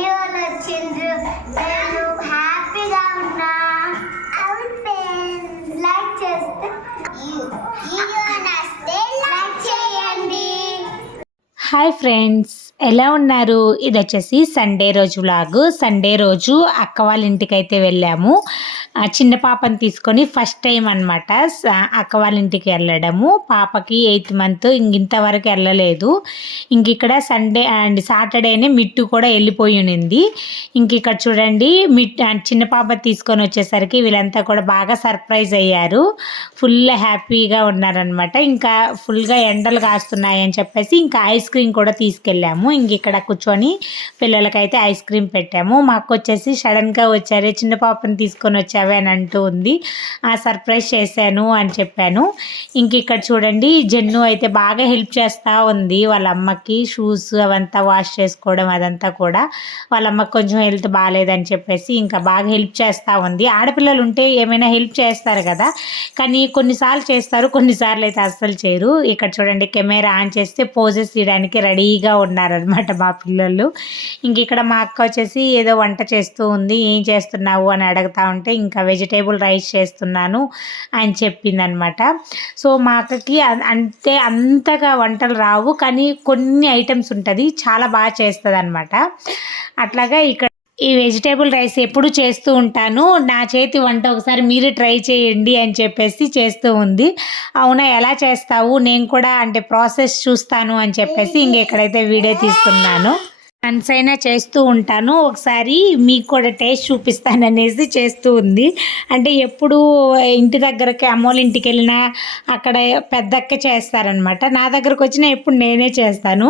వాళ్ళు వచ్చిండ్రు నేను హ్యాపీగా ఉన్నా. అవును ఫ్రెండ్స్. లైక్ చేస్తే వీడియో నచ్చితే లైక్ చేయండి. Hi friends. ఎలా ఉన్నారు? ఇది వచ్చేసి సండే రోజు వ్లాగ్ సండే రోజు అక్క వాళ్ళ ఇంటికి అయితే వెళ్ళాము చిన్న పాపని తీసుకొని ఫస్ట్ టైం అనమాట అక్క వాళ్ళ ఇంటికి వెళ్ళడము. పాపకి ఎయిత్ మంత్. ఇంతవరకు వెళ్ళలేదు. ఇంక ఇక్కడ సండే అండ్ సాటర్డేనే మిట్టు కూడా వెళ్ళిపోయి ఉన్నింది ఇంక ఇక్కడ చూడండి మిట్ చిన్న పాప తీసుకొని వచ్చేసరికి వీళ్ళంతా కూడా బాగా సర్ప్రైజ్ అయ్యారు. ఫుల్ హ్యాపీగా ఉన్నారనమాట ఇంకా ఫుల్గా ఎండలు కాస్తున్నాయి అని చెప్పేసి ఇంకా ఐస్ క్రీమ్ కూడా తీసుకెళ్ళాము. ఇంక ఇక్కడ కూర్చొని పిల్లలకైతే ఐస్ క్రీమ్ పెట్టాము. మాకు వచ్చేసి సడన్గా వచ్చారే చిన్న పాపని తీసుకొని వచ్చావే అని అంటూ ఉంది. ఆ సర్ప్రైజ్ చేశాను అని చెప్పాను. ఇంక ఇక్కడ చూడండి జన్ను అయితే బాగా హెల్ప్ చేస్తూ ఉంది. వాళ్ళ అమ్మకి షూస్ అవంతా వాష్ చేసుకోవడం అదంతా కూడా. వాళ్ళ అమ్మకి కొంచెం హెల్త్ బాగాలేదని చెప్పేసి ఇంకా బాగా హెల్ప్ చేస్తూ ఉంది. ఆడపిల్లలు ఉంటే ఏమైనా హెల్ప్ చేస్తారు కదా. కానీ కొన్నిసార్లు చేస్తారు కొన్నిసార్లు అయితే అస్సలు చేయరు. ఇక్కడ చూడండి కెమెరా ఆన్ చేస్తే పోజెస్ తీయడానికి రెడీగా అనమాట మా పిల్లలు. ఇంక ఇక్కడ మా అక్క వచ్చేసి ఏదో వంట చేస్తూ ఉంది ఏం చేస్తున్నావు అని అడుగుతా ఉంటే ఇంకా వెజిటేబుల్ రైస్ చేస్తున్నాను అని చెప్పింది అనమాట సో మా అక్కకి అంతే అంటే అంతగా వంటలు రావు కానీ కొన్ని ఐటమ్స్ ఉంటుంది చాలా బాగా చేస్తుంది అనమాట అట్లాగా ఇక్కడ ఈ వెజిటేబుల్ రైస్ ఎప్పుడు చేస్తూ ఉంటాను. నా చేతి వంట ఒకసారి మీరు ట్రై చేయండి అని చెప్పేసి చేస్తూ ఉంది. అవునా? ఎలా చేస్తావు? నేను కూడా అంటే ప్రాసెస్ చూస్తాను అని చెప్పేసి ఇంక ఎక్కడైతే వీడియో తీస్తున్నాను. వన్స్ అయినా చేస్తూ ఉంటాను. ఒకసారి మీకు కూడా టేస్ట్ చూపిస్తాననేసి చేస్తూ ఉంది. అంటే ఎప్పుడు ఇంటి దగ్గరకి అమ్మోళ్ళ ఇంటికి వెళ్ళినా అక్కడ పెద్దక్క చేస్తారనమాట. నా దగ్గరకు వచ్చినా ఎప్పుడు నేనే చేస్తాను.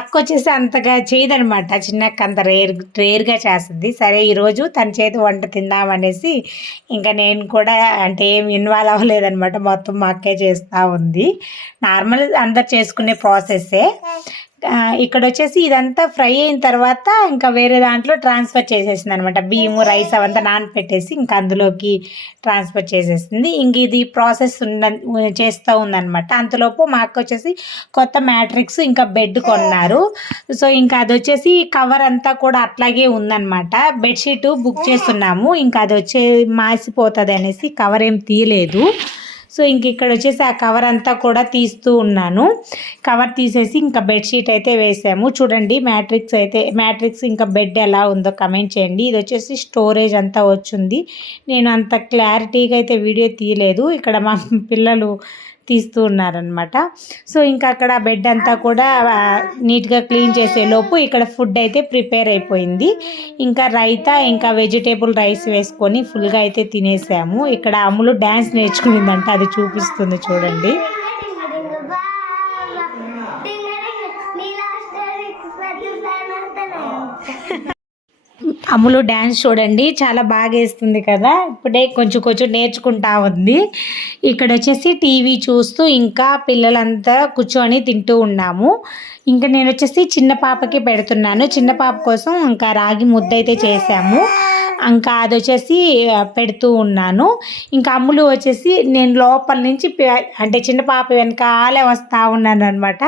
అక్క వచ్చేసి అంతగా చేయదనమాట. చిన్నక్క అంత రేర్ రేర్గా చేస్తుంది. సరే ఈరోజు తన చేతి వంట తిందామనేసి ఇంకా నేను కూడా అంటే ఏం ఇన్వాల్వ్ అవ్వలేదనమాట. మొత్తం మా అక్కే చేస్తూ ఉంది. నార్మల్ అందరు చేసుకునే ప్రాసెస్సే ఇక్కడ వచ్చేసి ఇదంతా ఫ్రై అయిన తర్వాత ఇంకా వేరే దాంట్లో ట్రాన్స్ఫర్ చేసేసింది అనమాట బియ్యము రైస్ అవంతా నానపెట్టేసి ఇంకా అందులోకి ట్రాన్స్ఫర్ చేసేసింది. ఇంక ఇది ప్రాసెస్ ఉన్న చేస్తూ ఉందనమాట. అంతలోపు మా అక్క వచ్చేసి కొత్త మ్యాట్రిక్స్ ఇంకా బెడ్ కొన్నారు. సో ఇంకా అది వచ్చేసి కవర్ అంతా కూడా అట్లాగే ఉందనమాట. బెడ్షీట్ బుక్ చేస్తున్నాము. ఇంకా అది వచ్చే మాసిపోతుంది అనేసి కవర్ ఏం తీయలేదు. సో ఇంక ఇక్కడ వచ్చేసి ఆ కవర్ అంతా కూడా తీస్తూ ఉన్నాను. కవర్ తీసేసి ఇంకా బెడ్షీట్ అయితే వేసాము. చూడండి మ్యాట్రిక్స్ అయితే మ్యాట్రిక్స్ ఇంకా బెడ్ ఎలా ఉందో కమెంట్ చేయండి. ఇది వచ్చేసి స్టోరేజ్ అంతా వచ్చింది. నేను అంత క్లారిటీగా అయితే వీడియో తీయలేదు. ఇక్కడ మా పిల్లలు తీస్తూ ఉన్నారనమాట సో ఇంకా అక్కడ బెడ్ అంతా కూడా నీట్గా క్లీన్ చేసే లోపు ఇక్కడ ఫుడ్ అయితే ప్రిపేర్ అయిపోయింది. ఇంకా రైతా ఇంకా వెజిటేబుల్ రైస్ వేసుకొని ఫుల్గా అయితే తినేసాము. ఇక్కడ అమ్ములు డ్యాన్స్ నేర్చుకునిందంట అది చూపిస్తుంది చూడండి. అమ్ములు డ్యాన్స్ చూడండి చాలా బాగా వేస్తుంది కదా. ఇప్పుడే కొంచెం కొంచెం నేర్చుకుంటా ఉంది. ఇక్కడ వచ్చేసి టీవీ చూస్తూ ఇంకా పిల్లలంతా కూర్చొని తింటూ ఉన్నాము. ఇంకా నేను వచ్చేసి చిన్న పాపకి పెడుతున్నాను. చిన్న పాప కోసం ఇంకా రాగి ముద్ద అయితే చేసాము ఇంకా అది వచ్చేసి పెడుతూ ఉన్నాను. ఇంకా అమ్ములు వచ్చేసి నేను లోపల నుంచి అంటే చిన్న పాప వెనకాలే వస్తూ ఉన్నాను అనమాట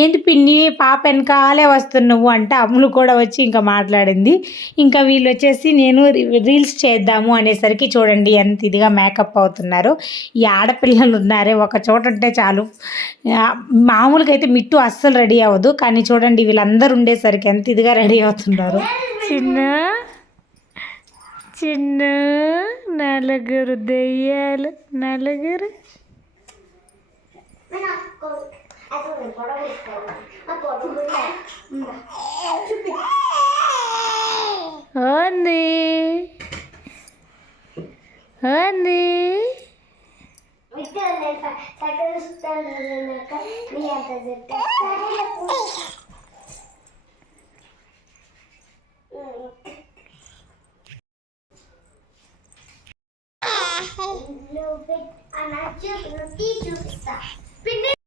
ఏంటి పిన్ని పాప వెనకాలే వస్తున్నావు అంటే అమ్ములు కూడా వచ్చి ఇంకా మాట్లాడింది. ఇంకా వీళ్ళు వచ్చేసి నేను రీల్స్ చేద్దాము అనేసరికి చూడండి ఎంత ఇదిగా మేకప్ అవుతున్నారు. ఈ ఆడపిల్లలు ఉన్నారే ఒక చోట ఉంటే చాలు. మామూలుగా అయితే మిట్టు అస్సలు రెడీ అవ్వదు. కానీ చూడండి వీళ్ళందరూ ఉండేసరికి ఎంత ఇదిగా రెడీ అవుతున్నారు. చిన్న చిన్న నలుగురు దెయ్యాలు నలుగురు ఉంది ఉంది చూపిస్తా ఇంక ఇంక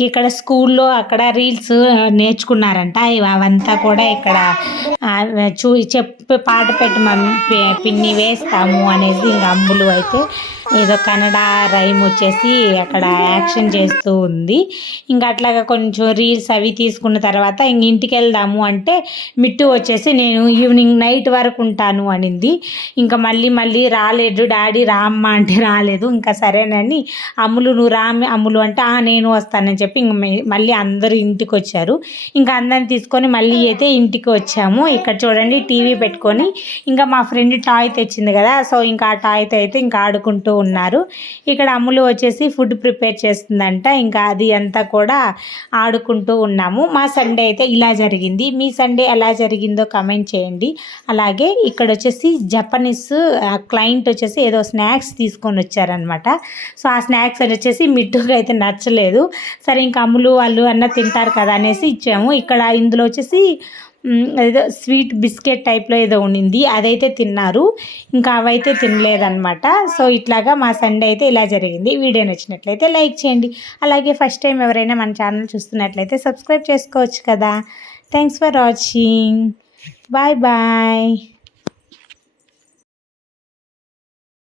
ఇక్కడ స్కూల్లో అక్కడ రీల్స్ నేర్చుకున్నారంట. అవంతా కూడా ఇక్కడ చూ చెప్పి పాట పెట్టి మమ్మీ పి- పిన్ని వేస్తాము అనేసి ఇంక అమ్ములు అయితే ఏదో కన్నడ రైమ్ వచ్చేసి అక్కడ యాక్షన్ చేస్తూ ఉంది. ఇంకా అట్లాగా కొంచెం రీల్స్ అవి తీసుకున్న తర్వాత ఇంక ఇంటికి వెళ్దాము అంటే మిట్టు వచ్చేసి నేను ఈవినింగ్ నైట్ వరకు ఉంటాను అనింది. ఇంకా మళ్ళీ మళ్ళీ రాలేదు. డాడీ రామ్మ అంటే రాలేదు. ఇంకా సరేనని అమ్ములు నువ్వు రామ్ అమ్ములు అంటే నేను వస్తానని చెప్పి ఇంక మళ్ళీ అందరూ ఇంటికి వచ్చారు ఇంకా అందరిని తీసుకొని మళ్ళీ అయితే ఇంటికి వచ్చాము ఇక్కడ చూడండి టీవీ పెట్టుకొని ఇంకా మా ఫ్రెండ్ టాయ్ తెచ్చింది కదా సో ఇంకా ఆ టాయ్తో అయితే ఇంకా ఆడుకుంటూ ఉన్నారు. ఇక్కడ అమ్ములు వచ్చేసి ఫుడ్ ప్రిపేర్ చేస్తుందంట. ఇంకా అది అంతా కూడా ఆడుకుంటూ ఉన్నాము. మా సండే అయితే ఇలా జరిగింది. మీ సండే ఎలా జరిగిందో కమెంట్ చేయండి. అలాగే ఇక్కడ వచ్చేసి జపనీస్ క్లయింట్ వచ్చేసి ఏదో స్నాక్స్ తీసుకొని వచ్చారనమాట సో ఆ స్నాక్స్ అని వచ్చేసి మిట్టుగా అయితే నచ్చలేదు. సరే సరే ఇంకా అమ్ములు వాళ్ళు అన్న తింటారు కదా అనేసి ఇచ్చాము. ఇక్కడ ఇందులో వచ్చేసి ఏదో స్వీట్ బిస్కెట్ టైప్లో ఏదో ఉండింది. అదైతే తిన్నారు. ఇంకా అవైతే తినలేదన్నమాట. సో ఇట్లాగా మా సండే అయితే ఇలా జరిగింది. వీడియో నచ్చినట్లయితే లైక్ చేయండి. అలాగే ఫస్ట్ టైం ఎవరైనా మన ఛానల్ చూస్తున్నట్లయితే సబ్స్క్రైబ్ చేసుకోవచ్చు కదా. Thanks for watching. Bye bye.